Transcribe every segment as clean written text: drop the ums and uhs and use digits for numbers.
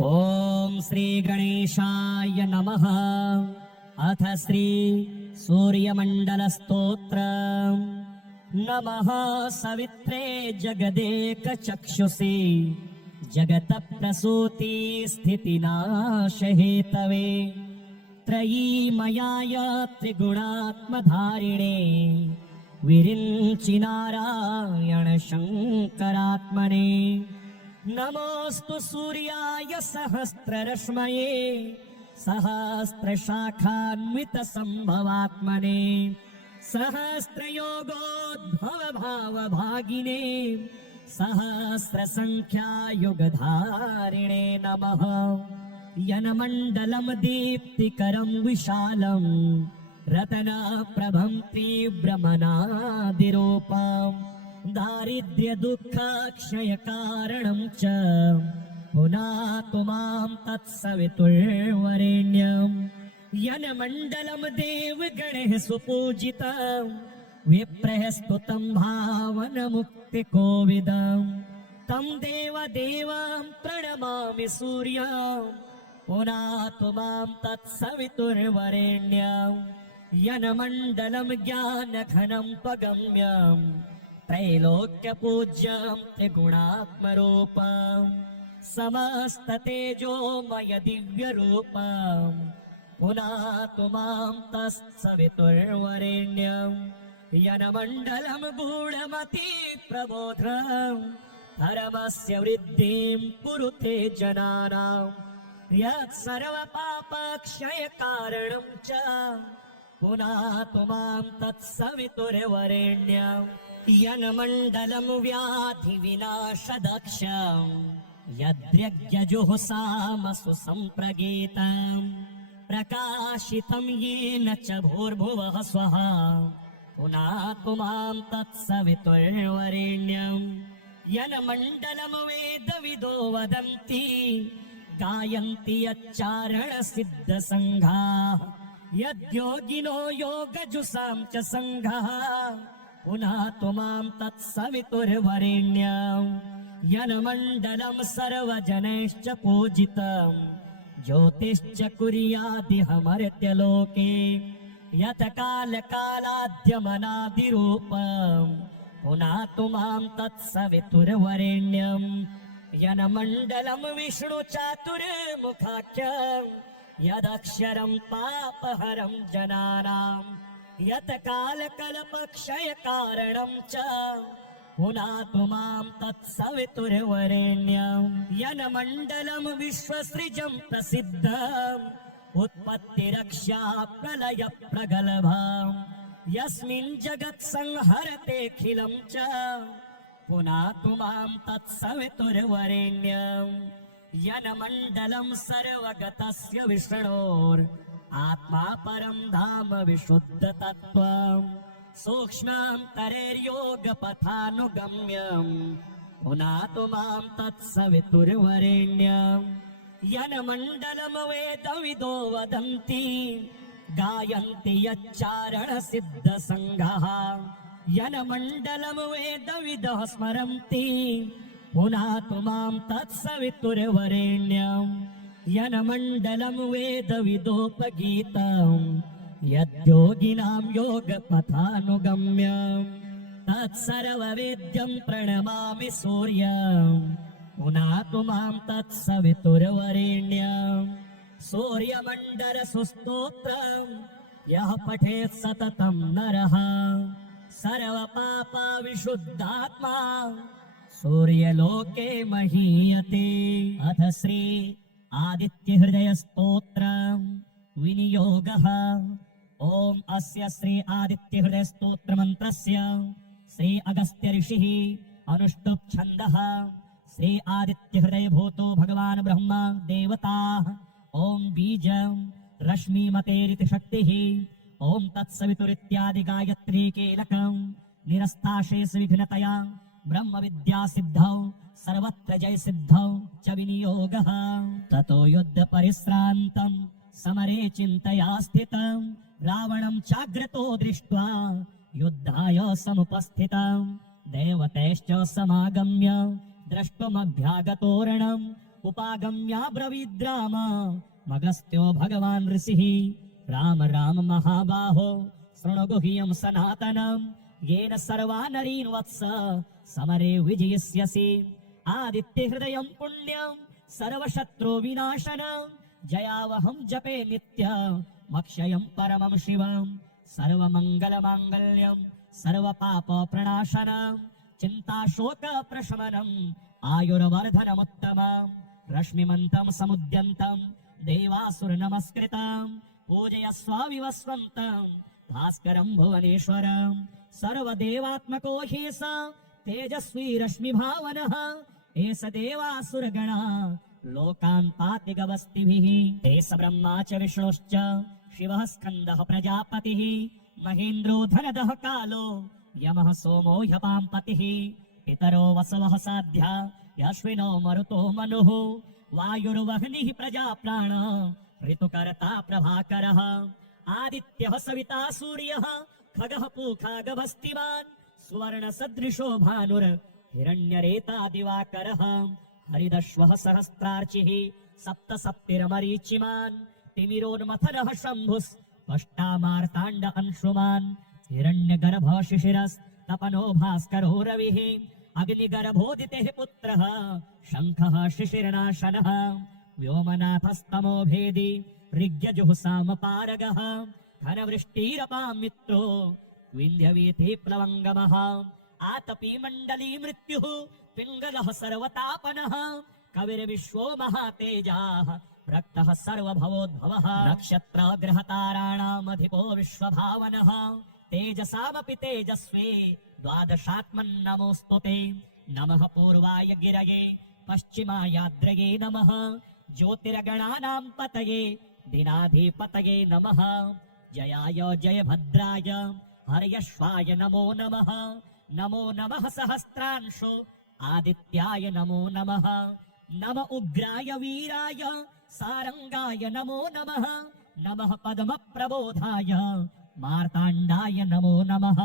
ओम श्री गणेशाय नमः। अथ श्री सूर्यमंडल स्तोत्र। नमः सवित्रे जगदेक चक्षुषे जगत प्रसूति स्थितिनाश हेतवे त्रयीमयाय त्रिगुणात्मधारिणे विरिञ्चि नारायण शंकरात्मने। नमोस्तु सूर्याय सहस्ररश्मये सहस्रशाखान्वित संभवात्मने सहस्रयोगोद्भव भावभागिने सहस्रसंख्या युगधारिणे नमः। यनमण्डलं दीप्तिकरं विशालं रत्नप्रभं तीव्रमनादिरूपं दारिद्र्यदुःखक्षयकारणं च पुनातु मां तत्सवितुर्वरेण्यं। यनमण्डलं देवगणैः सुपूजितं विप्रैः स्तुतं भावनमुक्तिकोविदं तं देवदेवं प्रणमामि सूर्यं पुनातु मां तत्सवितुर्वरेण्यं। यनमण्डलं ज्ञानघनं त्वगम्यं त्रैलोक्यपूज्यं त्रिगुणात्मरूपं समस्ततेजोमय दिव्यरूपं पुनातु मां तत्सवितुर्वरेण्यं। यनमण्डलं गूढमति प्रबोधं धर्मस्य वृद्धिं कुरुते जनानां यत्सर्वपापक्षयकारणं च पुनातु मां तत्सवितुर्वरेण्यं। यन्मण्डलं व्याधिविनाशदक्षं यद्यज्ञजुःसामसु सम्प्रगीतं प्रकाशितं येन च भूर्भुवः स्वः पुनातु मां तत्सवितुर्वरेण्यं। यन्मण्डलं वेदविदो वदन्ति गायन्ति यच्चारणसिद्धसङ्घाः यद्योगिनो योगजुषां च सङ्घः पुनातु मां तत्सवितुर्वरेण्यं। यन्मण्डलं सर्वजनैश्च पूजितं ज्योतिश्च कुर्यादिहमर्त्यलोके यत् कालकालाद्यमनादिरूपं पुनातु मां तत्सवितुर्वरेण्यं। यन्मण्डलं विष्णुचातुर्मुखाख्यं यदक्षरं पापहरं जनानां यत् कालकल्पक्षयकारणं च पुनातु मां तत्सवितुर्वरेण्यं। यन्मण्डलं विश्वसृजं प्रसिद्धम् उत्पत्तिरक्षा प्रलय प्रगल्भं यस्मिन् जगत् संहरतेऽखिलं च पुनातु मां तत्सवितुर्वरेण्यं। यन्मण्डलं सर्वगतस्य विष्णोर् आत्मा परं धाम विशुद्धतत्त्वं सूक्ष्मान्तरैर्योगपथानुगम्यं पुनातु मां तत्सवितुर्वरेण्यं। यन्मण्डलं वेदविदो वदन्ति गायन्ति यच्चारणसिद्धसङ्घः यन्मण्डलं वेदविदः स्मरन्ति पुनातु मां तत्सवितुर्वरेण्यं। यन्मण्डलं वेदविदोपगीतं यद्योगिनां योगपथानुगम्यं तत्सर्ववेद्यं प्रणमामि सूर्यं पुनातु मां तत्सवितुर्वरेण्यं। सूर्यमण्डलस्तोत्रं यः पठेत् सततं नरः सर्वपापविशुद्धात्मा सूर्यलोके महीयते। अथ श्री आदित्यहृदयस्तोत्रं विनियोगः। ओम अस्य श्री आदित्यहृदयस्तोत्रमन्त्रस्य श्री अगस्त्य ऋषिः अनुष्टुप् छन्दः। श्री आदित्यहृदयभूतो भगवान् ब्रह्मा देवताः। ओम बीजं रश्मिमतेरिति शक्तिः। ओम तत्सवितुरित्यादि गायत्री कीलकं निरस्ताशेष विघ्नतया ब्रह्म विद्या सिद्धौ सर्वत्र जय सिद्धौ च विनियोगः। ततो युद्ध परिश्रान्तं समरे चिन्तया स्थितं रावणं चाग्रतो दृष्ट्वा युद्धाय समुपस्थितं देवतैश्च समागम्य द्रष्टुमभ्यागतोरणं उपागम्याब्रवीद्राम मगस्त्यो भगवान् ऋषिः राम राम महाबाहो शृणु गुह्यं सनातनं येन सर्वा नरीन् वत्स समरे विजयस्यसि आदित्यहृदयं पुण्यं सर्वशत्रो विनाशनं जयावहं जपे नित्यमक्षयं परमं शिवं सर्वमङ्गलमाङ्गल्यं सर्वपापप्रणाशनं चिन्ताशोकप्रशमनम् आयुर्वर्धनमुत्तमं रश्मिमन्तं समुद्यन्तं देवासुरनमस्कृतं पूजयस्व विवस्वन्तं भास्करं भुवनेश्वरं सर्वदेवात्मको हि स तेजस्वी रश्मिभावनः एष देवासुरगणा लोकान् पाति गवस्तिभिः ते स ब्रह्मा च विष्णुश्च शिवः स्कन्दः प्रजापतिः महेन्द्रो धनदः कालो यमः सोमो ह्यपाम्पतिः पितरो वसवः साध्या यश्विनो मरुतो मनुः वायुर्वह्निः प्रजाप्राण ऋतुकर्ता प्रभाकरः आदित्यः सविता सूर्यः खगः पूखा गभस्तिमान् सुवर्णसदृशो भानुर् हिरण्यरेता दिवाकरः हरिदश्वः सहस्रार्चिः सप्तसप्तिरमरीचिमान् तिमिरोन्मथनः शम्भुस्पष्टामार्ताण्ड अंशुमान् हिरण्यगर्भः शिशिरस्तपनो भास्करो रविः अग्निगर्भोदितेः पुत्रः शङ्खः शिशिरनाशनः व्योमनाथस्तमो भेदी ऋग्यजुः घनवृष्टिरपां मित्रो विन्ध्यवीथि प्लवङ्गमः आतपी मण्डली मृत्युः पिङ्गलः सर्वतापनः कविर्विश्वो महातेजाः रक्तः सर्वभवोद्भवः नक्षत्रग्रहताराणामधिपो विश्वभावनः तेजसामपि तेजस्वी द्वादशात्मन्नमोऽस्तु ते नमः पूर्वाय गिरये पश्चिमायाद्रये नमः ज्योतिर्गणानां पतये दिनाधिपतये नमः जयाय जयभद्राय हर्यश्वाय नमो नमः नमो नमः सहस्रांशो आदित्याय नमो नमः नम उग्राय वीराय सारंगाय नमो नमः नमः पद्मप्रबोधाय मार्ताण्डाय नमो नमः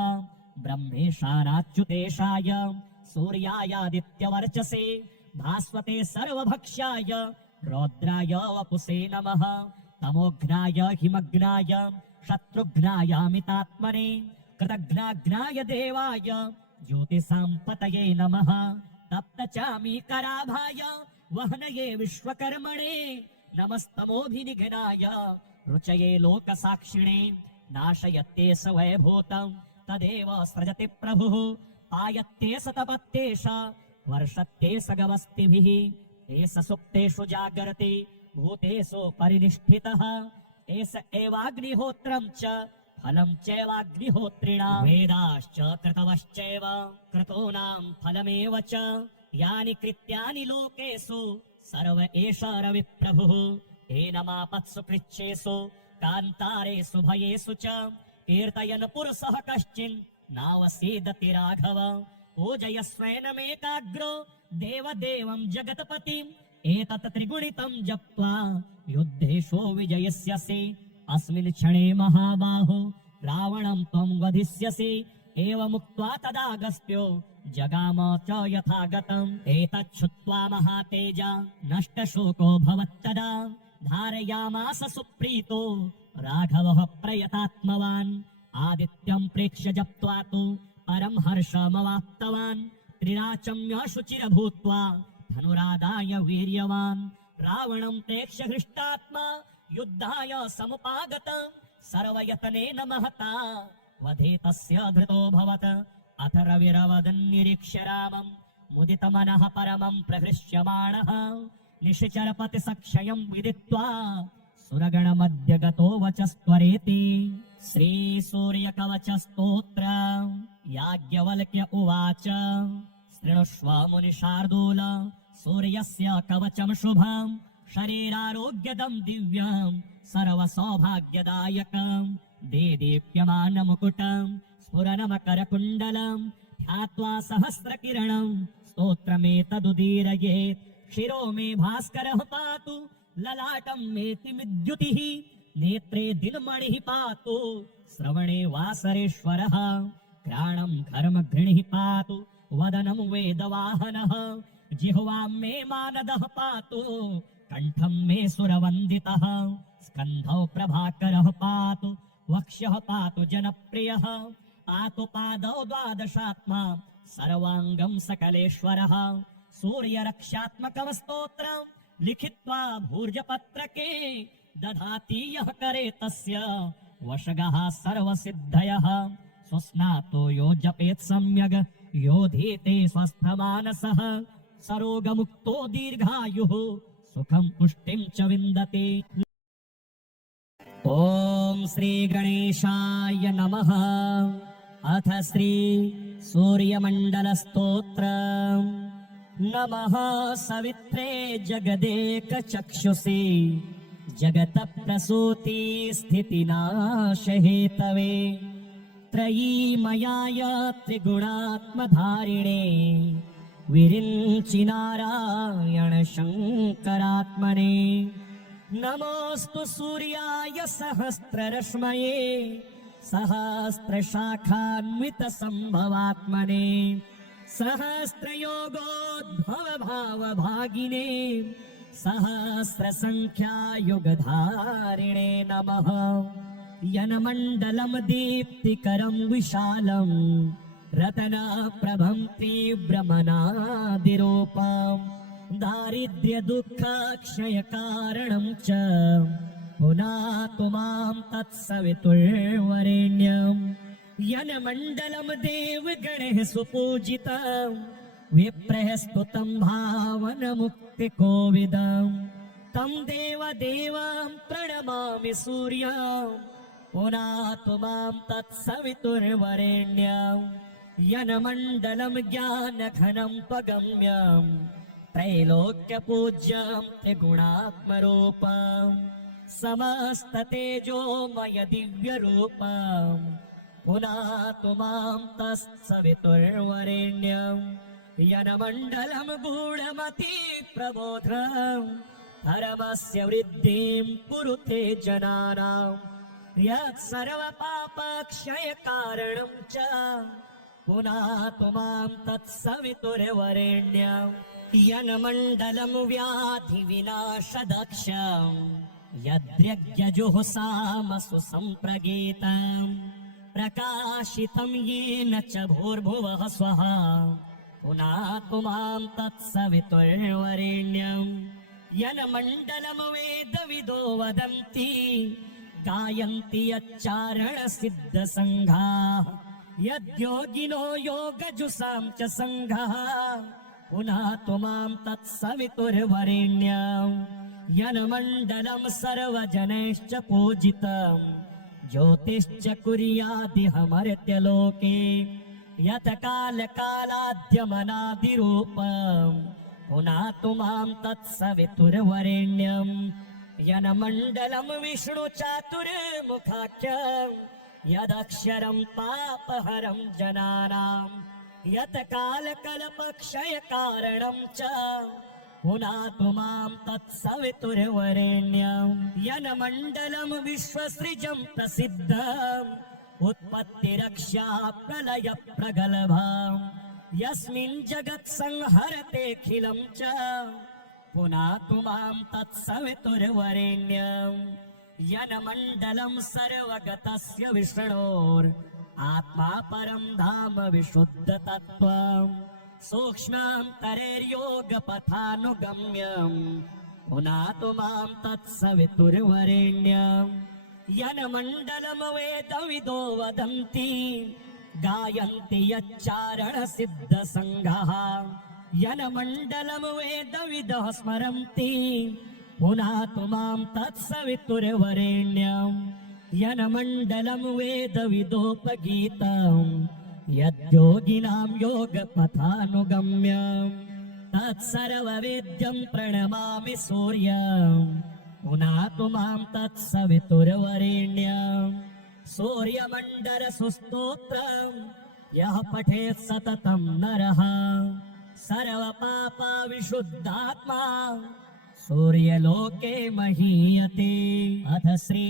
ब्रह्मेशानाच्युतेशाय सूर्यायादित्यवर्चसे भास्वते सर्वभक्ष्याय रौद्राय वपुषे नमः तमोघ्नाय हिमग्नाय शत्रुघ्नायामितात्मने कृतघ्नाघ्नाय देवाय ज्योतिषां पतये नमः तप्तचामीकराभाय वहनये विश्वकर्मणे नमस्तमोभिनिघ्नाय रुचये लोकसाक्षिणे नाशयत्ते स वैभूतं तदेव सृजति प्रभुः पायत्ते स तपत्तेष वर्षत्ते स गवस्तिभिः एष सुप्तेषु जागरति भूतेषु परिनिष्ठितः एष एवाग्निहोत्रं च फलं चैवाग्निहोत्रिणा वेदाश्च कृतवश्चैव क्रतूनां फलमेव च यानि कृत्यानि लोकेषु सर्व एष रविप्रभुः एनमापत्सु पृच्छेषु कान्तारेषु भयेषु च कीर्तयन् पुरुषः कश्चिन् नावसीदति राघव पूजयस्वैनमेकाग्रो देवदेवं जगत्पतिम् एतत् त्रिगुणितं जप्त्वा युद्धेषु विजयस्यसि अस्मिन् क्षणे महाबाहो रावणं त्वं वधिष्यसि एवमुक्त्वा तदागस्त्यो जगाम च यथागतम् एतच्छ्रुत्वा महातेजा नष्टशोको भवत्तदा धारयामास सुप्रीतो राघवः प्रयतात्मवान् आदित्यं प्रेक्ष्य जप्त्वा तु परं हर्षमवाप्तवान् त्रिराचम्य शुचिरभूत्वा धनुरादाय वीर्यवान् रावणं प्रेक्ष्य हृष्टात्मा युद्धाय समुपागतम् सर्वयतनेन महता वधे तस्य धृतोऽभवत् अथ रविरवदन्निरीक्ष्य रामम् मुदितमनः परमं प्रहृष्यमाणः निशिचरपतिसक्षयं विदित्वा सुरगणमध्य गतो वचस्त्वरेति श्रीसूर्यकवचस्तोत्र याज्ञवल्क्य उवाच शृणुष्व मुनिशार्दूल सूर्यस्य कवचं शुभं शरीरारोग्यदं दिव्यं सर्वसौभाग्यदायकं देदीप्यमानमुकुटं स्फुरनमकरकुण्डलं ध्यात्वा सहस्रकिरणं स्तोत्रमेतदुदीरयेत् शिरो मे भास्करः पातु ललाटं मेतिमिद्युतिः नेत्रे दिनमणिः पातु श्रवणे वासरेश्वरः घ्राणं घर्मघृणिः पातु वदनं वेदवाहनः जिह्वां मे मानदः पातु कण्ठं मे सुरवन्दितः स्कन्धौ प्रभाकरः पातु वक्ष्यः पातु जनप्रियः पातु पादौ द्वादशात्मा सर्वाङ्गं सकलेश्वरः सूर्यरक्षात्मकं स्तोत्रं लिखित्वा भूर्जपत्रके दधाति यः करे तस्य वशगः सर्वसिद्धयः स्वस्नातो यो जपेत् सम्यग् योधीते स्वस्थमानसः सरोगमुक्तो दीर्घायुः सुखं पुष्टिं च विन्दते। ॐ श्री गणेशाय नमः। अथ श्री सूर्यमण्डलस्तोत्रम्। नमः सवित्रे जगदेकचक्षुषे जगतप्रसूति स्थितिनाशहेतवे त्रयीमयाय त्रिगुणात्मधारिणे विरिञ्चि नारायण शङ्करात्मने नमोऽस्तु सूर्याय सहस्ररश्मये सहस्रशाखान्वितसम्भवात्मने सहस्रयोगोद्भवभावभागिने सहस्रसङ्ख्यायुगधारिणे नमः। यनमण्डलं दीप्तिकरं विशालं रत्नप्रभं तीव्रमनादिरूपं दारिद्र्यदुःखक्षयकारणं च पुनातु मां तत्सवितुर्वरेण्यं यनमण्डलं देवगणैः सुपूजितं विप्रः स्तुतं भावनमुक्तिकोविदं तं देवदेवं प्रणमामि सूर्यं पुनातु मां तत्सवितुर्वरेण्यं यनमण्डलं ज्ञानघनं त्वगम्यं त्रैलोक्यपूज्यं त्रिगुणात्मरूपं समस्ततेजोमय दिव्यरूपं पुनातु मां तत्सवितुर्वरेण्यं यनमण्डलं गूढमति प्रबोधं धर्मस्य वृद्धिं कुरुते जनानां यत् सर्वपापक्षयकारणं च पुनातु मां तत्सवितुर्वरेण्यं यन्मण्डलं व्याधिविनाशदक्षं यद्यज्ञजुःसामसु सम्प्रगीतं प्रकाशितं येन च भूर्भुवः स्वः पुनातु मां तत्सवितुर्वरेण्यं यन्मण्डलं वेदविदो वदन्ति गायन्ति यच्चारणसिद्धसङ्घाः यद्योगिनो योगजुषां च सङ्घः पुनातु मां तत्सवितुर्वरेण्यं यन्मण्डलं सर्वजनैश्च पूजितं ज्योतिश्च कुर्यादिहमर्त्यलोके यत् कालकालाद्यमनादिरूपं पुनातु मां तत्सवितुर्वरेण्यं यन्मण्डलं विष्णुचातुर्मुखाख्यं यदक्षरं पापहरं जनानां यत् कालकल्पक्षयकारणं च पुनातु मां तत्सवितुर्वरेण्यं यन्मण्डलं विश्वसृजं प्रसिद्धम् उत्पत्तिरक्षा प्रलयप्रगल्भम् यस्मिन् जगत्संहरतेऽखिलं च पुनातु मां तत्सवितुर्वरेण्यं यन्मण्डलं सर्वगतस्य विष्णोर् आत्मा परं धाम विशुद्धतत्त्वं सूक्ष्मान्तरैर्योगपथानुगम्यं पुनातु मां तत्सवितुर्वरेण्यं यन्मण्डलं वेदविदो वदन्ति गायन्ति यच्चारणसिद्धसङ्घः यन्मण्डलं वेदविदः स्मरन्ति पुनातु मां तत्सवितुर्वरेण्यं यन्मण्डलं वेदविदोपगीतं यद्योगिनां योगपथानुगम्यं तत्सर्ववेद्यं प्रणमामि सूर्यं पुनातु मां तत्सवितुर्वरेण्यं सूर्यमण्डलसुस्तोत्रं यः पठेत् सततं नरः सर्वपापविशुद्धात्मा सूर्यलोके महीयते। अथ श्री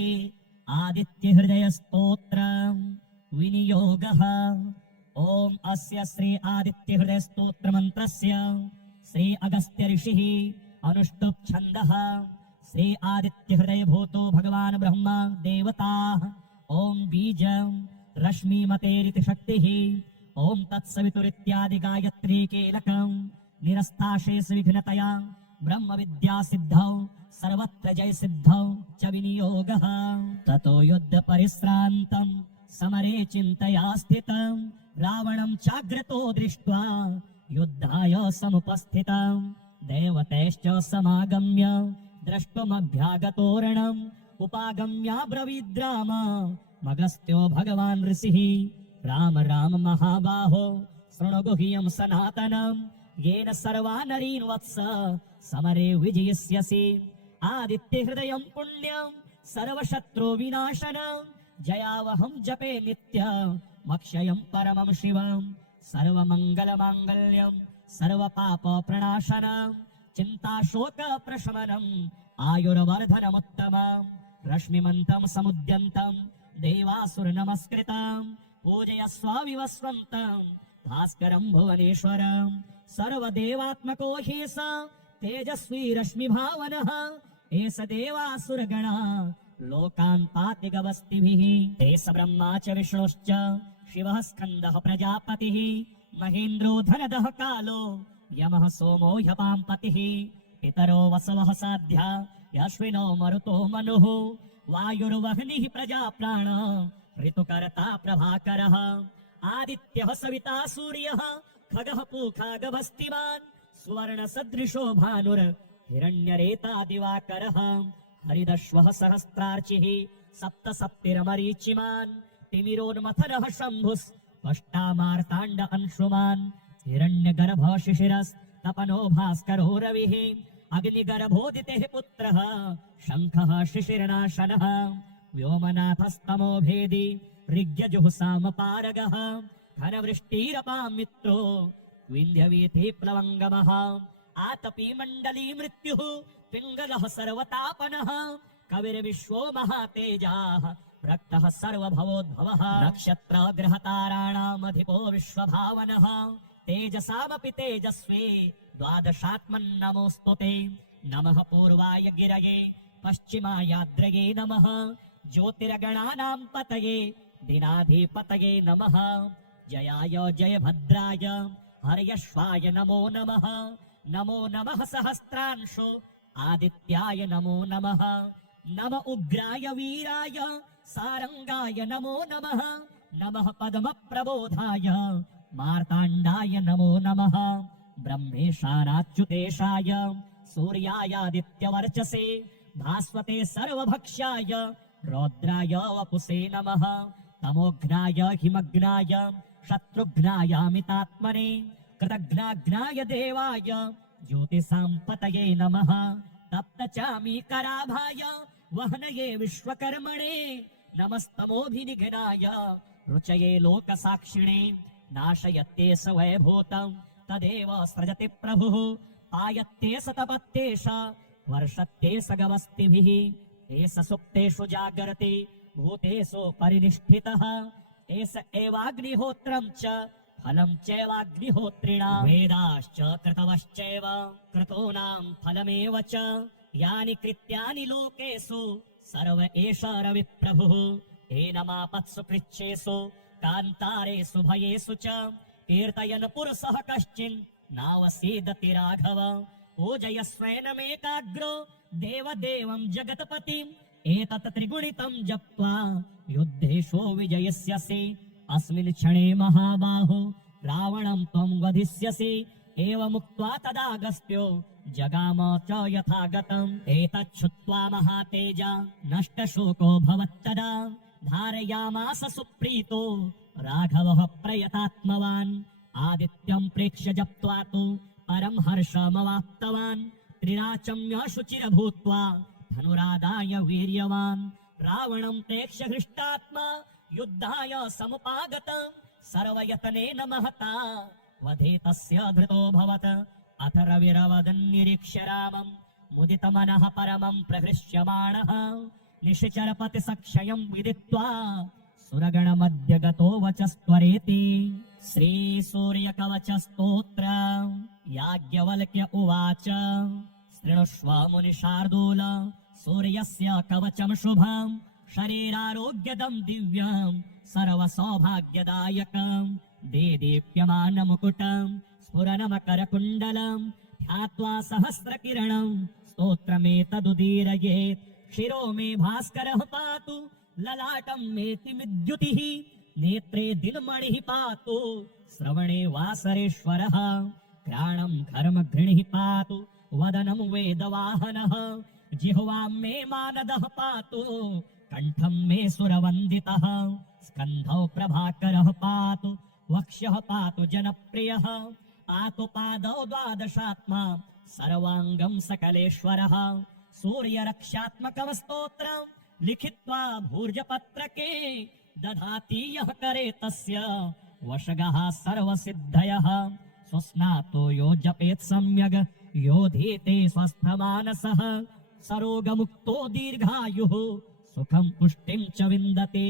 आदित्यहृदयस्तोत्रं विनियोगः। ॐ अस्य श्री आदित्यहृदयस्तोत्रमन्त्रस्य श्री अगस्त्य ऋषिः अनुष्टुप् छन्दः श्री आदित्य हृदय भूतो भगवान् ब्रह्म देवताः ओम बीजं रश्मिमतेरिति शक्तिः ओम तत्सवितुरित्यादि गायत्री कीलकं निरस्ताशेष विघ्नतया ब्रह्म विद्या सिद्धौ सर्वत्र जय सिद्धौ च विनियोगः ततो युद्ध परिश्रान्तं समरे चिन्तया स्थितं रावणं चाग्रतो दृष्ट्वा युद्धाय समुपस्थितं देवतैश्च समागम्य द्रष्टुमभ्यागतोरणम् उपागम्याब्रवीद्राम मगस्त्यो भगवान् ऋषिः राम राम महाबाहो शृणु गुह्यं सनातनं येन सर्वा नरीन् वत्स समरे विजयस्यसि आदित्य हृदयं पुण्यं सर्वशत्रु विनाशनं जयावहं जपे नित्यमक्षयं परमं शिवं सर्वमङ्गलमाङ्गल्यं सर्वपापप्रणाशनं चिन्ताशोकप्रशमनम् आयुर्वर्धनमुत्तमं रश्मिमन्तं समुद्यन्तं देवासुरनमस्कृतं पूजयस्व विवस्वन्तं भास्करं भुवनेश्वरं सर्वदेवात्मको हि स तेजस्वी रश्मिभावनः एष देवासुरगणा लोकान् पाति गवस्तिभिः ते स ब्रह्मा च विष्णुश्च शिवः स्कन्दः प्रजापतिः महेन्द्रो धनदः कालो यमः सोमो ह्यपाम्पतिः पितरो वसवः साध्या यश्विनो मरुतो मनुः वायुर्वह्निः प्रजाप्राण ऋतुकर्ता प्रभाकरः आदित्यः सविता सूर्यः खगः पूखागभस्तिमान् सुवर्णसदृशो भानुर् हिरण्यरेता दिवाकरः हरिदश्वः सहस्रार्चिः सप्त सप्तिरमरीचिमान् तिमिरोन्मथनः शम्भुस्पष्टामार्ताण्ड अंशुमान् हिरण्यगर्भः शिशिरस्तपनो भास्करो रविः अग्निगर्भोदितेः पुत्रः शङ्खः शिशिरनाशनः व्योमनाथस्तमो भेदी ऋग्यजुःसामपारगः घनवृष्टिरपां मित्रो विन्ध्यवीथि प्लवङ्गमः आतपी मण्डली मृत्युः पिङ्गलः सर्वतापनः कविर्विश्वो महातेजाः रक्तः सर्वभवोद्भवः नक्षत्रग्रहताराणामधिपो विश्वभावनः तेजसामपि तेजस्वी द्वादशात्मन्नमोऽस्तु ते नमः पूर्वाय गिरये पश्चिमायाद्रये नमः ज्योतिर्गणानां पतये दिनाधिपतये नमः जयाय जयभद्राय हर्यश्वाय नमो नमः नमो नमः सहस्रांशो आदित्याय नमो नमः नम उग्राय वीराय सारंगाय नमो नमः नमः पद्मप्रबोधाय मार्ताण्डाय नमो नमः ब्रह्मेशानाच्युतेशाय सूर्यायादित्यवर्चसे भास्वते सर्वभक्ष्याय रौद्राय वपुषे नमः तमोघ्नाय हिमग्नाय शत्रुघ्नायामितात्मने कृतघ्नाघ्नाय देवाय ज्योतिषां पतये नमः तप्तचामीकराभाय वहनये विश्वकर्मणे नमस्तमोभिनिघ्नाय रुचये लोकसाक्षिणे नाशयत्ते स वैभूतं तदेव सृजति प्रभुः पायत्ते सतपत्तेष वर्षत्ते सगवस्तिभिः एष सुप्तेषु जागरति भूतेषु परिनिष्ठितः एष एवाग्निहोत्रं च फलं चैवाग्निहोत्रिणां वेदाश्च कृतवश्चैव क्रतूनां फलमेव च यानि कृत्यानि लोकेषु सर्व एष रविप्रभुः एनमापत्सु कृच्छेषु कान्तारेषु भयेषु च कीर्तयन् पुरुषः कश्चिन् नावसीदति राघव पूजयस्वैनमेकाग्रो देवदेवं जगत्पतिम् एतत् त्रिगुणितं जप्त्वा युद्धेषु विजयस्यसि अस्मिन् क्षणे महाबाहो रावणं त्वं वधिष्यसि एवमुक्त्वा तदागस्त्यो जगाम च यथागतम् एतच्छ्रुत्वा महातेजा नष्टशोको भवत्तदा धारयामास सुप्रीतो राघवः प्रयतात्मवान् आदित्यं प्रेक्ष्य जप्त्वा तु परं हर्षमवाप्तवान् त्रिराचम्य शुचिर भूत्वा धनुरादाय वीर्यवान् रावणं प्रेक्ष्य हृष्टात्मा युद्धाय समुपागतम् सर्वयतनेन महता वधे तस्य धृतोऽभवत् अथ रविरवदन्निरीक्ष्य रामं मुदितमनः परमं प्रहृष्यमाणः निशिचरपतिसक्षयं विदित्वा सुरगणमध्य गतो वचस्त्वरेति श्री सूर्य कवच स्तोत्र याज्ञवल्क्य उवाच शृणुष्व मुनिशार्दूल सूर्यस्य कवचं शुभं शरीरारोग्यदं दिव्यं सर्वसौभाग्यदायकं देदीप्यमानमुकुटं स्फुरनमकरकुण्डलं ध्यात्वा सहस्रकिरणं स्तोत्रमेतदुदीरयेत् शिरो मे भास्करः पातु ललाटं मेतिमिद्युतिः नेत्रे दिनमणिः पातु श्रवणे वासरेश्वरः घ्राणं घर्मघृणिः पातु वदनं वेदवाहनः जिह्वां मे मानदः पातु कण्ठं मे सुरवन्दितः स्कन्धौ प्रभाकरः पातु वक्ष्यः पातु जनप्रियः पातु पादौ द्वादशात्मा सर्वाङ्गं सकलेश्वरः सूर्यरक्षात्मकं स्तोत्रं लिखित्वा भूर्जपत्रके दधाति यः करे तस्य वशगः सर्वसिद्धयः स्वस्नातो यो जपेत् सम्यग् योधीते स्वस्थमानसः सरोगमुक्तो दीर्घायुः सुखं पुष्टिं च विन्दते